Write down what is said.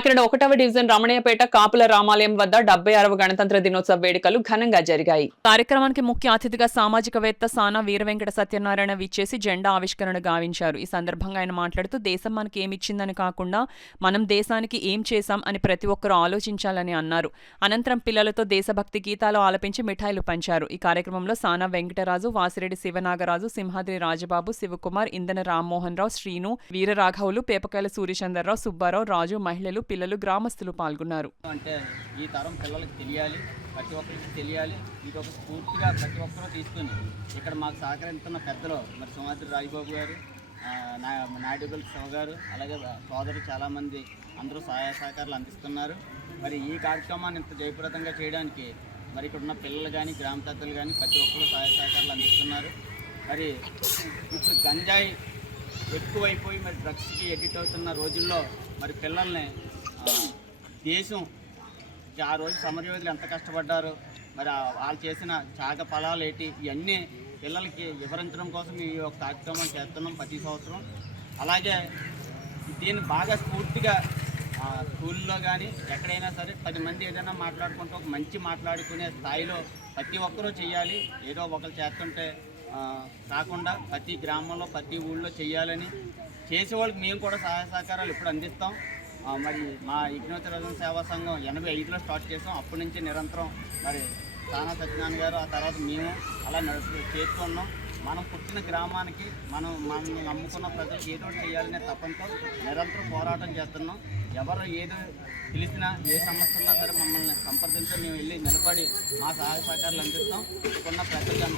కాకినాడ 1వ డివిజన్ రమణయ్యపేట కాపుల రామాలయం వద్ద 76వ గణతంత్ర దినోత్సవ వేడుకలు ఘనంగా జరిగాయి. కార్యక్రమానికి ముఖ్య అతిథిగా సామాజికవేత్త సానా వీరవెంకట సత్యనారాయణ విచ్చేసి జెండా ఆవిష్కరణ గావించారు. ఈ సందర్భంగా ఆయన మాట్లాడుతూ దేశం మనకి ఏమిచ్చిందని కాకుండా మనం దేశానికి ఏం చేశాం అని ప్రతి ఒక్కరూ ఆలోచించాలని అన్నారు. అనంతరం పిల్లలతో దేశభక్తి గీతాలు ఆలపించి మిఠాయిలు పంచారు. ఈ కార్యక్రమంలో సానా వెంకటరాజు, వాసిరెడ్డి శివనాగరాజు, సింహాద్రి రాజబాబు, శివకుమార్, ఇందన రామ్మోహన్ రావు, శ్రీను, వీరరాఘవులు, పేపకాయల సూర్యచంద్రరావు, సుబ్బారావు, రాజు, మహిళలు, పిల్లలు, గ్రామస్తులు పాల్గొన్నారు. అంటే ఈ తరం పిల్లలకి తెలియాలి, ప్రతి ఒక్కరికి తెలియాలి. ఇది ఒక స్ఫూర్తిగా ప్రతి ఒక్కరూ తీసుకుని ఇక్కడ మాకు సహకరిస్తున్న పెద్దలు మరి సింహాద్రి రాజబాబు గారు, నాయుడుగల్ శివ గారు, అలాగే సోదరులు చాలామంది అందరూ సహాయ సహకారాలు అందిస్తున్నారు. మరి ఈ కార్యక్రమాన్ని ఇంత జయప్రదంగా చేయడానికి మరి ఇక్కడ ఉన్న పిల్లలు కానీ గ్రామ పెద్దలు కానీ ప్రతి ఒక్కరూ సహాయ సహకారాలు అందిస్తున్నారు. మరి ఇప్పుడు గంజాయి ఎక్కువైపోయి మరి డ్రగ్స్కి ఎడిట్ అవుతున్న రోజుల్లో మరి పిల్లల్ని దేశం ఆ రోజు సమరయోధులు ఎంత కష్టపడ్డారో మరి వాళ్ళు చేసిన త్యాగ ఫలాలు ఏంటి ఇవన్నీ పిల్లలకి వివరించడం కోసం ఈ యొక్క కార్యక్రమం చేస్తున్నాం ప్రతి సంవత్సరం. అలాగే దీన్ని బాగా స్ఫూర్తిగా స్కూల్లో కానీ ఎక్కడైనా సరే 10 మంది ఏదైనా మాట్లాడుకుంటూ ఒక మంచి మాట్లాడుకునే స్థాయిలో ప్రతి ఒక్కరూ చేయాలి. ఏదో ఒకరు చేస్తుంటే కాకుండా ప్రతి గ్రామంలో ప్రతి ఊళ్ళో చేయాలని చేసేవాళ్ళకి మేము కూడా సహాయ సహకారాలు ఇప్పుడు అందిస్తాం. మరి మా యజ్ఞోత్తర సేవా సంఘం 85లో స్టార్ట్ చేసాం. అప్పటి నుంచి నిరంతరం మరి సానా సత్యనారాయణ గారు ఆ తర్వాత మేము అలా చేస్తూ ఉన్నాం. మనం పుట్టిన గ్రామానికి మనం నమ్ముకున్న ప్రజలకు ఏదో చేయాలనే తపంతో నిరంతరం పోరాటం చేస్తున్నాం. ఎవరు ఏదో పిలిచినా ఏ సమస్య ఉన్నా సరే మమ్మల్ని సంప్రదించి మేము వెళ్ళి నిలబడి మా సహాయ సహకారాలు అందిస్తాం. ఇక్కడున్న ప్రజలందరూ